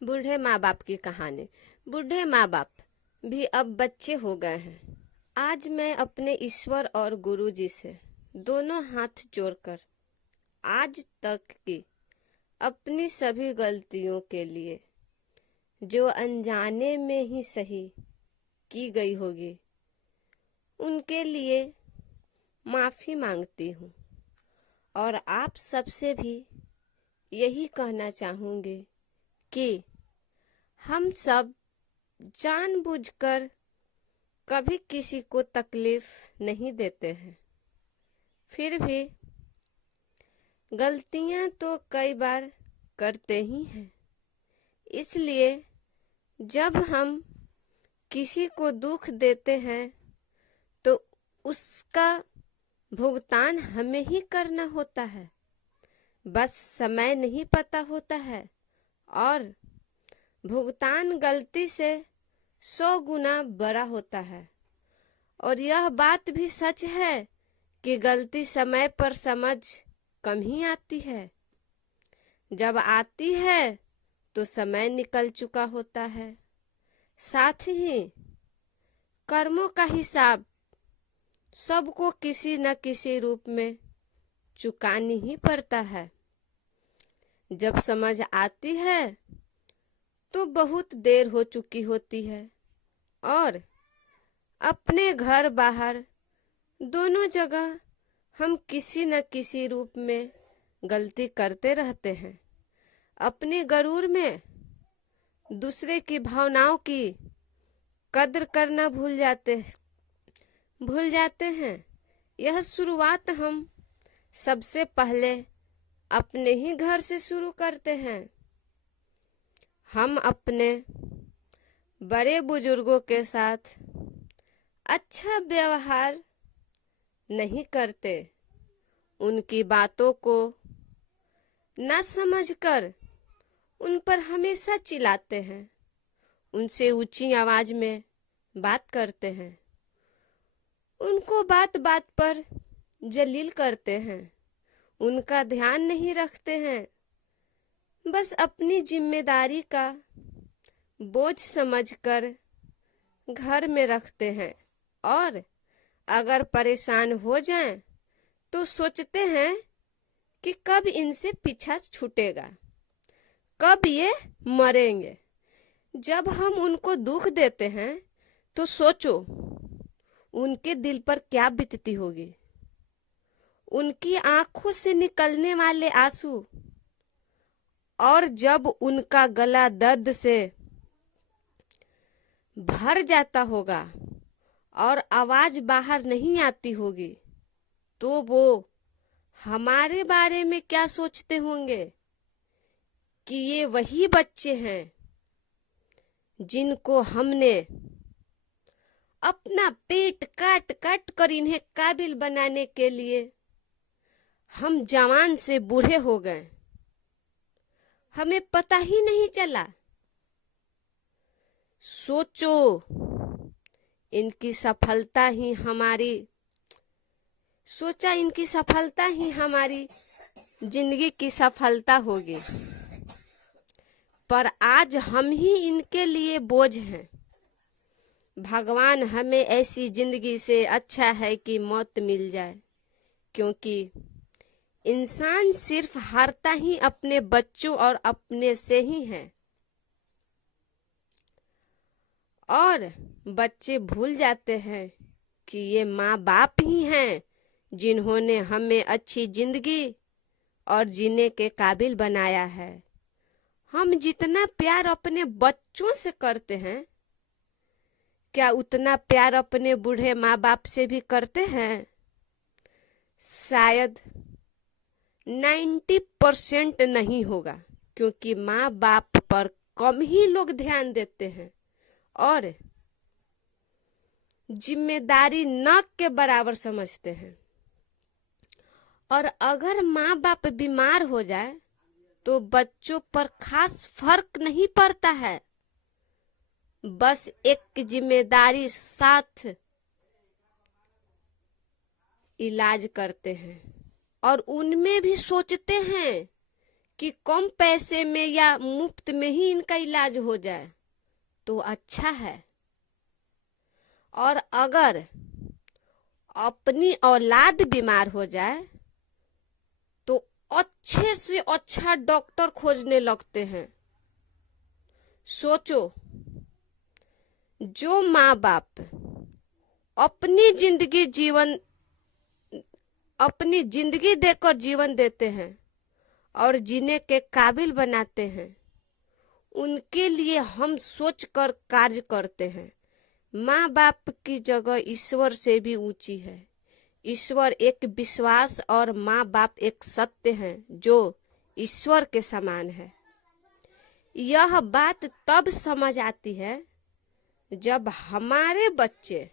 बूढ़े माँ बाप की कहानी। बूढ़े माँ बाप भी अब बच्चे हो गए हैं। आज मैं अपने ईश्वर और गुरु जी से दोनों हाथ जोड़कर आज तक की अपनी सभी गलतियों के लिए, जो अनजाने में ही सही की गई होगी, उनके लिए माफ़ी मांगती हूँ। और आप सबसे भी यही कहना चाहूँगी कि हम सब जानबूझकर कभी किसी को तकलीफ नहीं देते हैं, फिर भी गलतियां तो कई बार करते ही हैं। इसलिए जब हम किसी को दुख देते हैं तो उसका भुगतान हमें ही करना होता है, बस समय नहीं पता होता है। और भुगतान गलती से 100 गुना बड़ा होता है। और यह बात भी सच है कि गलती समय पर समझ कम ही आती है। जब आती है तो समय निकल चुका होता है। साथ ही कर्मों का हिसाब सबको किसी न किसी रूप में चुकानी ही पड़ता है। जब समझ आती है तो बहुत देर हो चुकी होती है और अपने घर बाहर दोनों जगह हम किसी न किसी रूप में गलती करते रहते हैं। अपने गरूर में दूसरे की भावनाओं की कद्र करना भूल जाते हैं। यह शुरुआत हम सबसे पहले अपने ही घर से शुरू करते हैं। हम अपने बड़े बुजुर्गों के साथ अच्छा व्यवहार नहीं करते, उनकी बातों को न समझकर उन पर हमेशा चिल्लाते हैं, उनसे ऊंची आवाज में बात करते हैं, उनको बात बात पर जलील करते हैं, उनका ध्यान नहीं रखते हैं, बस अपनी जिम्मेदारी का बोझ समझकर घर में रखते हैं। और अगर परेशान हो जाएं तो सोचते हैं कि कब इनसे पीछा छूटेगा, कब ये मरेंगे। जब हम उनको दुख देते हैं तो सोचो उनके दिल पर क्या बीतती होगी। उनकी आंखों से निकलने वाले आंसू, और जब उनका गला दर्द से भर जाता होगा और आवाज बाहर नहीं आती होगी, तो वो हमारे बारे में क्या सोचते होंगे कि ये वही बच्चे हैं जिनको हमने अपना पेट काट काट कर इन्हें काबिल बनाने के लिए हम जवान से बूढ़े हो गए, हमें पता ही नहीं चला। सोचो इनकी सफलता ही हमारी जिंदगी की सफलता होगी, पर आज हम ही इनके लिए बोझ हैं। भगवान हमें ऐसी जिंदगी से अच्छा है कि मौत मिल जाए, क्योंकि इंसान सिर्फ हारता ही अपने बच्चों और अपने से ही है। और बच्चे भूल जाते हैं कि ये माँ बाप ही हैं जिन्होंने हमें अच्छी जिंदगी और जीने के काबिल बनाया है। हम जितना प्यार अपने बच्चों से करते हैं, क्या उतना प्यार अपने बूढ़े माँ बाप से भी करते हैं? शायद 90% नहीं होगा, क्योंकि माँ बाप पर कम ही लोग ध्यान देते हैं और जिम्मेदारी नाक के बराबर समझते हैं। और अगर माँ बाप बीमार हो जाए तो बच्चों पर खास फर्क नहीं पड़ता है, बस एक जिम्मेदारी साथ इलाज करते हैं। और उनमें भी सोचते हैं कि कम पैसे में या मुफ्त में ही इनका इलाज हो जाए तो अच्छा है। और अगर अपनी औलाद बीमार हो जाए तो अच्छे से अच्छा डॉक्टर खोजने लगते हैं। सोचो, जो माँ बाप अपनी जिंदगी देकर जीवन देते हैं और जीने के काबिल बनाते हैं, उनके लिए हम सोच कर कार्य करते हैं। माँ बाप की जगह ईश्वर से भी ऊंची है। ईश्वर एक विश्वास और माँ बाप एक सत्य है जो ईश्वर के समान है। यह बात तब समझ आती है जब हमारे बच्चे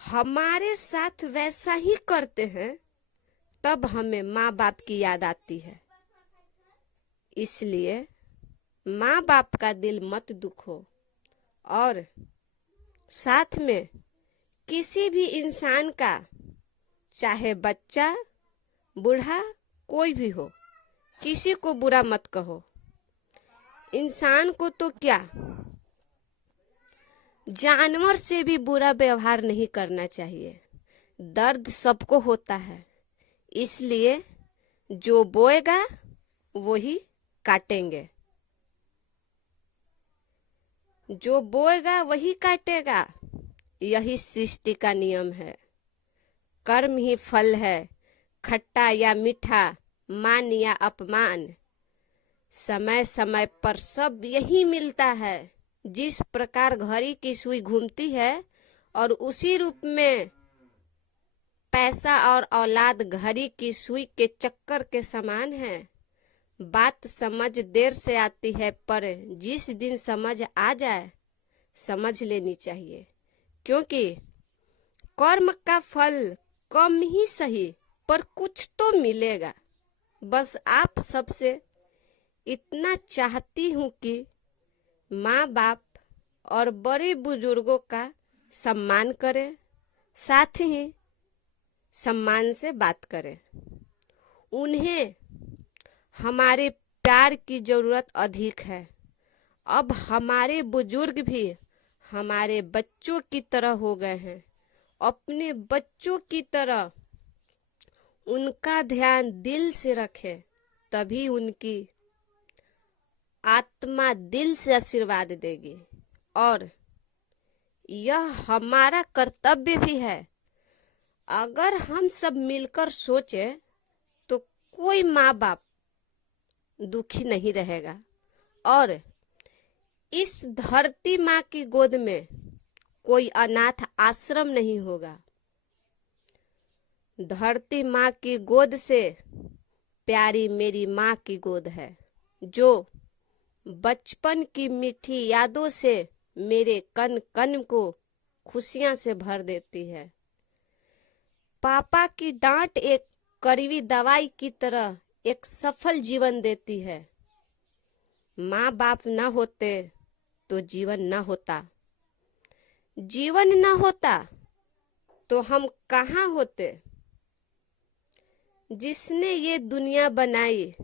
हमारे साथ वैसा ही करते हैं, तब हमें माँ बाप की याद आती है। इसलिए माँ बाप का दिल मत दुखो और साथ में किसी भी इंसान का, चाहे बच्चा बूढ़ा कोई भी हो, किसी को बुरा मत कहो। इंसान को तो क्या, जानवर से भी बुरा व्यवहार नहीं करना चाहिए। दर्द सबको होता है, इसलिए जो बोएगा वही काटेंगे, जो बोएगा वही काटेगा। यही सृष्टि का नियम है। कर्म ही फल है, खट्टा या मीठा, मान या अपमान, समय समय पर सब यही मिलता है। जिस प्रकार घड़ी की सुई घूमती है और उसी रूप में पैसा और औलाद घड़ी की सुई के चक्कर के समान है। बात समझ देर से आती है, पर जिस दिन समझ आ जाए समझ लेनी चाहिए, क्योंकि कर्म का फल कम ही सही पर कुछ तो मिलेगा। बस आप सबसे इतना चाहती हूँ कि माँ बाप और बड़े बुजुर्गों का सम्मान करें, साथ ही सम्मान से बात करें। उन्हें हमारे प्यार की जरूरत अधिक है। अब हमारे बुजुर्ग भी हमारे बच्चों की तरह हो गए हैं। अपने बच्चों की तरह उनका ध्यान दिल से रखें, तभी उनकी आत्मा दिल से आशीर्वाद देगी। और यह हमारा कर्तव्य भी है। अगर हम सब मिलकर सोचें तो कोई माँ बाप दुखी नहीं रहेगा और इस धरती माँ की गोद में कोई अनाथ आश्रम नहीं होगा। धरती माँ की गोद से प्यारी मेरी माँ की गोद है, जो बचपन की मीठी यादों से मेरे कन कन को खुशियां से भर देती है। पापा की डांट एक कड़वी दवाई की तरह एक सफल जीवन देती है। माँ बाप न होते तो जीवन न होता, जीवन न होता तो हम कहाँ होते। जिसने ये दुनिया बनाई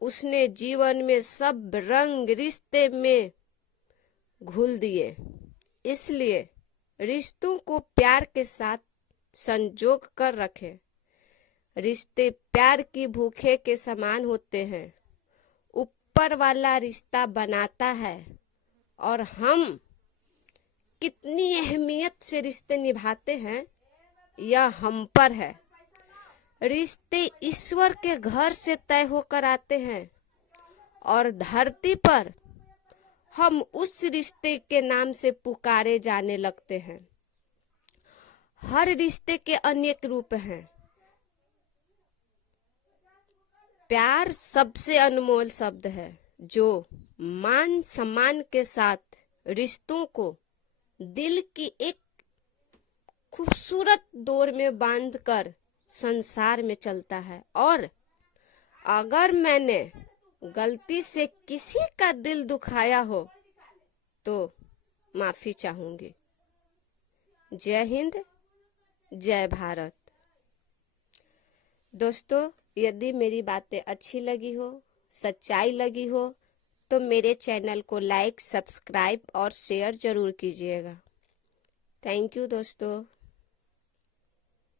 उसने जीवन में सब रंग रिश्ते में घुल दिए। इसलिए रिश्तों को प्यार के साथ संजोग कर रखें। रिश्ते प्यार की भूखे के समान होते हैं। ऊपर वाला रिश्ता बनाता है और हम कितनी अहमियत से रिश्ते निभाते हैं यह हम पर है। रिश्ते ईश्वर के घर से तय होकर आते हैं और धरती पर हम उस रिश्ते के नाम से पुकारे जाने लगते हैं। हर रिश्ते के अनेक रूप हैं। प्यार सबसे अनमोल शब्द है जो मान सम्मान के साथ रिश्तों को दिल की एक खूबसूरत डोर में बांधकर संसार में चलता है। और अगर मैंने गलती से किसी का दिल दुखाया हो तो माफी चाहूंगी। जय हिंद, जय भारत। दोस्तों, यदि मेरी बातें अच्छी लगी हो, सच्चाई लगी हो तो मेरे चैनल को लाइक, सब्सक्राइब और शेयर जरूर कीजिएगा। थैंक यू दोस्तों।